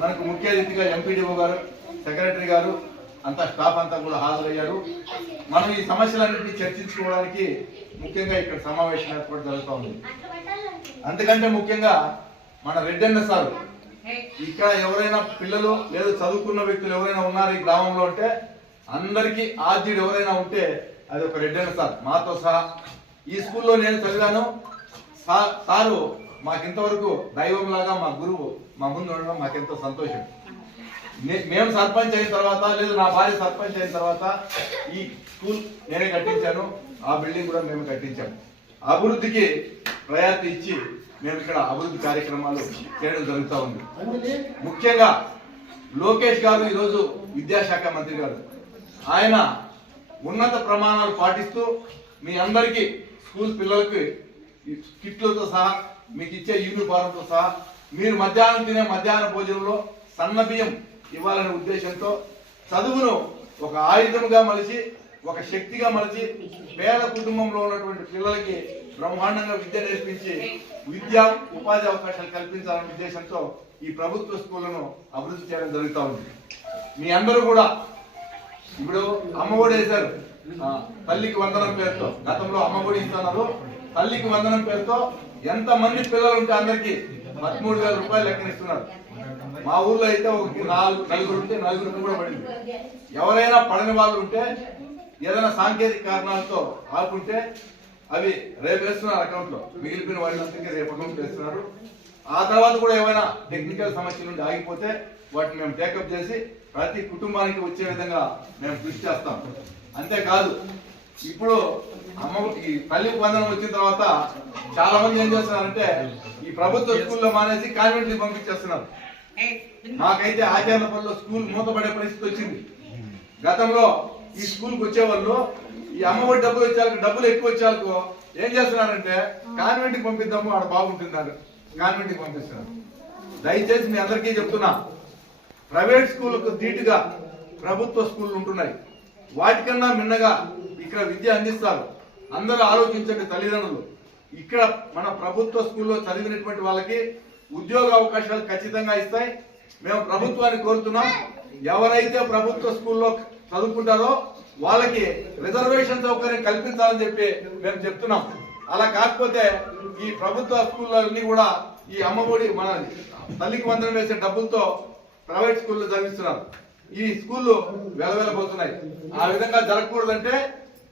మనకు ముఖ్య అతిథిగా ఎంపీడీఓ గారు సెక్రటరీ గారు అంతా స్టాఫ్ అంతా కూడా హాజరయ్యారు. మనం ఈ సమస్యలన్నింటినీ చర్చించుకోవడానికి ముఖ్యంగా ఇక్కడ సమావేశం ఏర్పాటు జరుగుతూ ఉంది. అంతకంటే ముఖ్యంగా మన రెడ్డన్న సార్. ఇక్కడ ఎవరైనా పిల్లలు లేదా చదువుకున్న వ్యక్తులు ఎవరైనా ఉన్నారు ఈ గ్రామంలో అంటే అందరికీ ఆద్యుడు ఎవరైనా ఉంటే అది ఒక రెడ్డన్న సార్. మాతో సహా ఈ స్కూల్లో నేను చదివాను. సార్ సారు మాకింతవరకు దైవం లాగా మా గురువు మా ముందు ఉండడం మాకెంతో సంతోషం. మేము సర్పంచ్ అయిన తర్వాత లేదు నా భార్య సర్పంచ్ అయిన తర్వాత ఈ స్కూల్ నేనే కట్టించాను ఆ బిల్డింగ్ కూడా మేము కట్టించాము అభివృద్ధికి ప్రయారిటీ ఇచ్చి మేము ఇక్కడ అభివృద్ధి కార్యక్రమాలు చేయడం జరుగుతూ ఉంది. ముఖ్యంగా లోకేష్ గారు ఈరోజు విద్యాశాఖ మంత్రి గారు. ఆయన ఉన్నత ప్రమాణాలు పాటిస్తూ మీ అందరికీ స్కూల్ పిల్లలకి కిట్లతో సహా మీకు ఇచ్చే యూనిఫారంతో సహా మీరు మధ్యాహ్నం తినే మధ్యాహ్న భోజనంలో సన్న బియ్యం ఇవ్వాలనే ఉద్దేశంతో చదువును ఒక ఆయుధంగా మలిచి ఒక శక్తిగా మలిచి పేద కుటుంబంలో ఉన్నటువంటి పిల్లలకి బ్రహ్మాండంగా విద్య నేర్పించి విద్యా ఉపాధి అవకాశాలు కల్పించాలనే ఉద్దేశంతో ఈ ప్రభుత్వ స్కూళ్ళను అభివృద్ధి చేయడం జరుగుతూ ఉంది. మీ అందరూ కూడా ఇప్పుడు అమ్మఒడి వేశారు. తల్లికి వందనం పేరుతో. గతంలో అమ్మఒడి ఇస్తున్నారు. తల్లికి వందనం పేరుతో ఎంత మంది పిల్లలు ఉంటే అందరికి పదమూడు వేల రూపాయలు లెక్కన ఇస్తున్నారు మా ఊర్లో అయితే ఒక నాలుగు నలుగురు ఉంటే నలుగురు కూడా పడింది. ఎవరైనా పడని వాళ్ళు ఉంటే ఏదైనా సాంకేతిక కారణాలతో ఆకుంటే అవి రేపు వేస్తున్నారు అకౌంట్లో మిగిలిపోయిన వాళ్ళందరికీ రేపు అకౌంట్ వేస్తున్నారు. ఆ తర్వాత కూడా ఏమైనా టెక్నికల్ సమస్యలు ఉండి ఆగిపోతే వాటిని మేము టేకప్ చేసి ప్రతి కుటుంబానికి వచ్చే విధంగా మేము కృషి చేస్తాం. అంతేకాదు ఇప్పుడు అమ్మ ఈ తల్లికి వందనం వచ్చిన తర్వాత చాలా మంది ఏం చేస్తున్నారంటే ఈ ప్రభుత్వ స్కూల్లో మానేసి కాన్వెంట్ పంపించేస్తున్నారు. మాకైతే ఆచార్యపల్లిలో స్కూల్ మూతపడే పరిస్థితి వచ్చింది. గతంలో ఈ స్కూల్కి వచ్చేవాళ్ళు ఈ అమ్మఒడి డబ్బులు వచ్చాక డబ్బులు ఎక్కువ వచ్చాక ఏం చేస్తున్నారంటే కాన్వెంట్కి పంపిద్దాము ఆడ బాగుంటున్నారు కాన్వెంట్కి పంపిస్తున్నారు. దయచేసి మీ అందరికీ చెప్తున్నా ప్రైవేట్ స్కూళ్ళకు ధీటుగా ప్రభుత్వ స్కూళ్ళు ఉంటున్నాయి. వాటికన్నా మిన్నగా ఇక్కడ విద్య అందిస్తారు. అందరూ ఆలోచించండి తల్లిదండ్రులు. ఇక్కడ మన ప్రభుత్వ స్కూల్లో చదివినటువంటి వాళ్ళకి ఉద్యోగ అవకాశాలు ఖచ్చితంగా ఇస్తాయి. మేము ప్రభుత్వాన్ని కోరుతున్నాం. ఎవరైతే ప్రభుత్వ స్కూల్లో చదువుకుంటారో వాళ్ళకి రిజర్వేషన్ సౌకర్యం కల్పించాలని చెప్పి మేము చెప్తున్నాం. అలా కాకపోతే ఈ ప్రభుత్వ స్కూళ్ళన్నీ కూడా ఈ అమ్మఒడి మన తల్లికి వందనం వేసే డబ్బులతో ప్రైవేట్ స్కూల్లో చదివిస్తున్నారు. ఈ స్కూళ్ళు వెలవెలబోతున్నాయి. ఆ విధంగా జరగకూడదంటే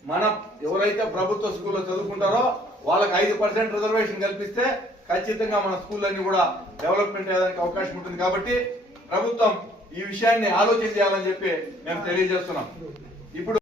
మన ఎవరైతే ప్రభుత్వ స్కూల్లో చదువుకుంటారో వాళ్ళకి ఐదు పర్సెంట్ రిజర్వేషన్ కల్పిస్తే ఖచ్చితంగా మన స్కూళ్ళన్నీ కూడా డెవలప్మెంట్ అయ్యడానికి అవకాశం ఉంటుంది కాబట్టి ప్రభుత్వం ఈ విషయాన్ని ఆలోచన చేయాలని చెప్పి మేము తెలియజేస్తున్నాం. ఇప్పుడు